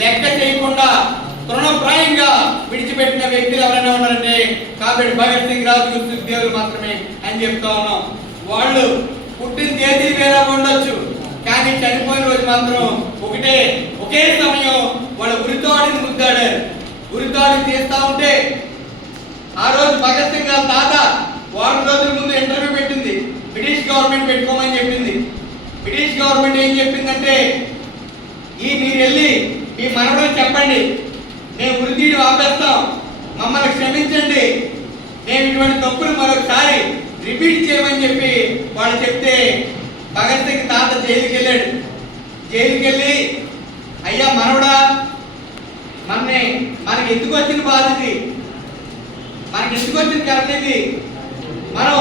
లెక్క చేయకుండా తృణప్రాయంగా విడిచిపెట్టిన వ్యక్తులు ఎవరైనా ఉన్నారంటే కాబట్టి భగత్ సింగ్ రాజు సుఖదేవులు మాత్రమే అని చెప్తా ఉన్నాం. వాళ్ళు పుట్టిన తేదీ వేరే ఉండొచ్చు కానీ చనిపోయిన రోజు మాత్రం ఒకటే ఒకే సమయం వాళ్ళ ఉరితాడిని ముద్దాడారు. ఉరితాడిని తీస్తా ఉంటే ఆ రోజు భగత్ సింగ్ గారి తాత వారం రోజుల ముందు ఇంటర్వ్యూ పెట్టింది. బ్రిటిష్ గవర్నమెంట్ పెట్టుకోమని చెప్పింది. బ్రిటిష్ గవర్నమెంట్ ఏం చెప్పిందంటే ఈ మీరు వెళ్ళి మీ మనవడు చెప్పండి మేము ఉరి ఆపేస్తాం మమ్మల్ని క్షమించండి. మేము ఇటువంటి తప్పులు మరొకసారి రిపీట్ చేయమని చెప్పి వాళ్ళు చెప్తే భగత్ సింగ్ తాత జైలుకి వెళ్ళాడు జైలుకి వెళ్ళి అయ్యా మనవడా మనని మనకి ఎందుకు వచ్చిన బాధ ఇది? మనకి ఎందుకు వచ్చింది కరెక్ట్ ఇది? మనం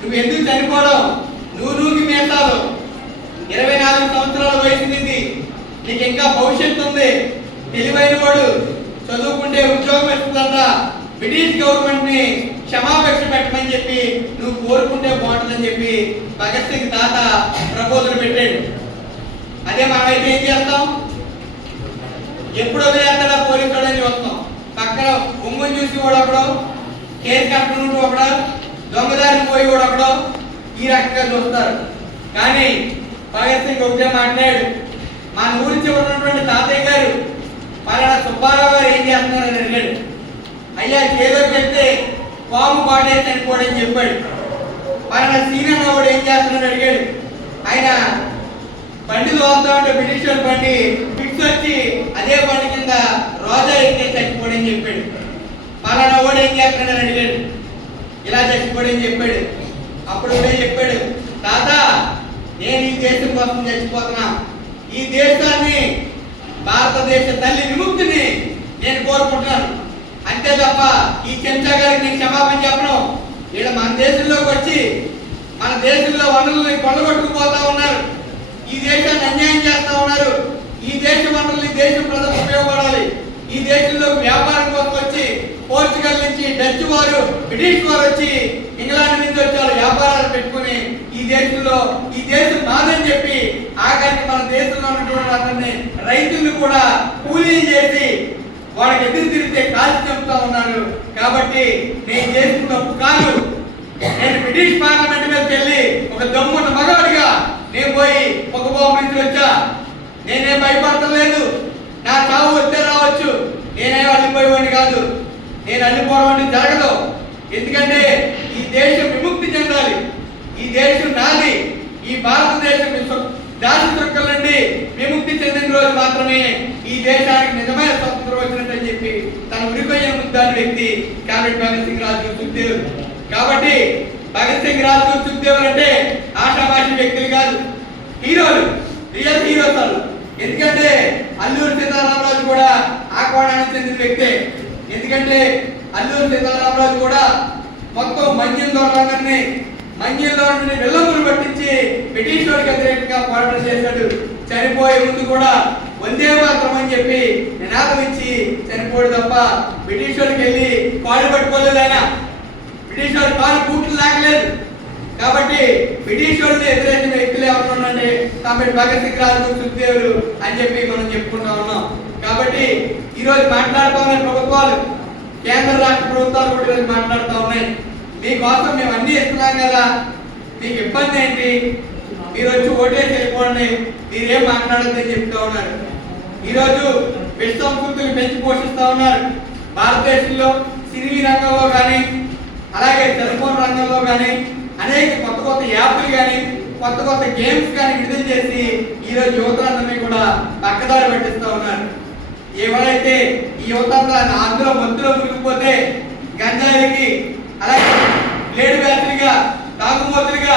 నువ్వు ఎందుకు చనిపోవడం? నువ్వు నూకి మేస్తావు. ఇరవై నాలుగు సంవత్సరాల వయసు నీది నీకు ఇంకా భవిష్యత్తు ఉంది. తెలివైన వాడు చదువుకుంటే ఉద్యోగం ఇస్తుందంట బ్రిటిష్ గవర్నమెంట్ని క్షమాపేక్ష పెట్టమని చెప్పి నువ్వు కోరుకుంటే బాగుంటుందని చెప్పి భగత్ సింగ్ తాత ప్రపోజల్ పెట్టాడు. అదే మనమైతే ఏం చేస్తాం? ఎప్పుడు వదిలేస్తాడా పోలీసు వాడని చూస్తాం. పక్కన ఉమ్మని చూసి కూడా ఒకడు కేసు కట్టనుంటూ ఒకడు దొంగదారిని పోయి కూడా ఒకడు ఈ రకంగా చూస్తారు. కానీ భగత్ సింగ్ ఒకటే మాట్లాడు మా ఊరి చివరి ఉన్నటువంటి తాతయ్య గారు పలానా సుబ్బారావు గారు ఏం చేస్తున్నారని అడిగాడు. అయ్యా ఏదో చెప్తే పాము పాటే చనిపోడని చెప్పాడు. పలానా సీనియర్ వాడు ఏం చేస్తున్నాడు అడిగాడు. ఆయన బండి దోస్తామంటే ఉంటే బ్రిటిష్ వాడి బండి ఫిక్స్ వచ్చి అదే బండి కింద రోజా ఎక్కే చచ్చిపోడని చెప్పాడు. పలానా వాడు ఏం చేస్తున్నాడని అడిగాడు. ఇలా చచ్చిపోడని చెప్పాడు. అప్పుడు కూడా చెప్పాడు? తాత నేను ఈ దేశం కోసం చచ్చిపోతున్నా. ఈ దేశాన్ని భారతదేశ తల్లి విముక్తిని నేను కోరుకుంటున్నాను. అంతే తప్ప ఈ చెంచా గారికి నేను క్షమాపణ చెప్పను. వీళ్ళ మన దేశంలోకి వచ్చి మన దేశంలో వనరుల్ని కొల్లగొట్టుకుపోతా ఉన్నారు. ఈ దేశాన్ని అన్యాయం చేస్తా ఉన్నారు. ఈ దేశ వనరులు ఈ దేశం ప్రజలకు ఉపయోగపడాలి. ఈ దేశంలో వ్యాపారం కోసం వచ్చి పోర్చుగల్ నుంచి డచ్ వారు బ్రిటిష్ వారు వచ్చి ఇంగ్లాండ్ నుంచి వచ్చి వాళ్ళు వ్యాపారాలు పెట్టుకుని దేశంలో ఈ దేశం నాదని చెప్పి ఆఖరికి మన దేశంలో ఉన్నటువంటి అతన్ని రైతుల్ని కూడా కూలీ చేసి వాళ్ళకి ఎదురు తిరిగితే కాల్చి చెప్తా ఉన్నాడు కాబట్టి నేను చేసిన తప్పు కాదు నేను బ్రిటిష్ పార్లమెంట్ మీద వెళ్ళి ఒక దమ్మున్న మగవాడిగా నేను పోయి ఒక బాబు వచ్చా. నేనేం భయపడతలేదు నా చావు వస్తే రావచ్చు. నేనే అల్లిపోయేవాడిని కాదు. నేను అల్లిపోవడం జరగదు. ఎందుకంటే ఈ దేశం విముక్తి చెందాలి. ఈ దేశం నాది ఈ భారతదేశం దాని దాసి నుండి విముక్తి చెందిన రోజు మాత్రమే ఈ దేశానికి నిజమైన స్వతంత్రం వచ్చినట్టు చెప్పి తన ఉరిపోయే ముద్దాని వ్యక్తి కాబట్టి భగత్ సింగ్ రాజు సుఖదేవ్ కాబట్టి భగత్ సింగ్ రాజు సుఖదేవ్ అంటే ఆషామాషి వ్యక్తులు కాదు. హీరోలు రియల్ హీరోస్ వాళ్ళు. ఎందుకంటే అల్లూరు సీతారామరాజు కూడా ఆ కోణానికి చెందిన వ్యక్తే. ఎందుకంటే అల్లూరు సీతారామరాజు కూడా మొత్తం మంజుల దొరలందరినీ మంజుల దొరని పట్టించి బ్రిటిష్ వాడికి వ్యతిరేకంగా పోరాటం చేశాడు. చనిపోయే ముందు కూడా వందే మాత్రం అని చెప్పి నినాదం ఇచ్చి చనిపోడు తప్ప బ్రిటిష్ వాడికి వెళ్ళి కాళ్ళు పట్టుకోలేదు ఆయన. బ్రిటిష్ వాడి కాలు బూట్లు లాగలేదు. కాబట్టి బ్రిటిష్ వాళ్ళని ఎదురైన వ్యక్తులు ఎవరు ఉన్నారంటే కాబట్టి భగత్ సింగ్ రాజు సుఖదేవులు అని చెప్పి మనం చెప్పుకుంటా ఉన్నాం. కాబట్టి ఈరోజు మాట్లాడుతూ ఉన్నాయి ప్రభుత్వాలు కేంద్ర రాష్ట్ర ప్రభుత్వాలు కూడా ఈరోజు మాట్లాడుతూ ఉన్నాయి. మీకోసం మేము అన్ని ఇస్తున్నాం కదా. మీకు ఇబ్బంది ఏంటి? మీరు వచ్చి ఓటేసి వెళ్ళిపోండి. మీరేం మాట్లాడద్దని చెప్తా ఉన్నారు. ఈరోజు విశ్వ సంస్కృతిని పెంచి పోషిస్తా ఉన్నారు. భారతదేశంలో సినీ రంగంలో కానీ అలాగే టెలిఫోన్ రంగంలో కానీ అనేక కొత్త కొత్త యాప్లు కానీ కొత్త కొత్త గేమ్స్ కానీ విడుదల చేసి ఈరోజు యువతలందరినీ కూడా పక్కదారి పట్టిస్తూ ఉన్నారు. ఎవరైతే ఈ యువతంతా అందులో మధ్యలో మునిగిపోతే గంజాయికి అలాగే లేడు బ్యాటరీగా తాగుబోతులుగా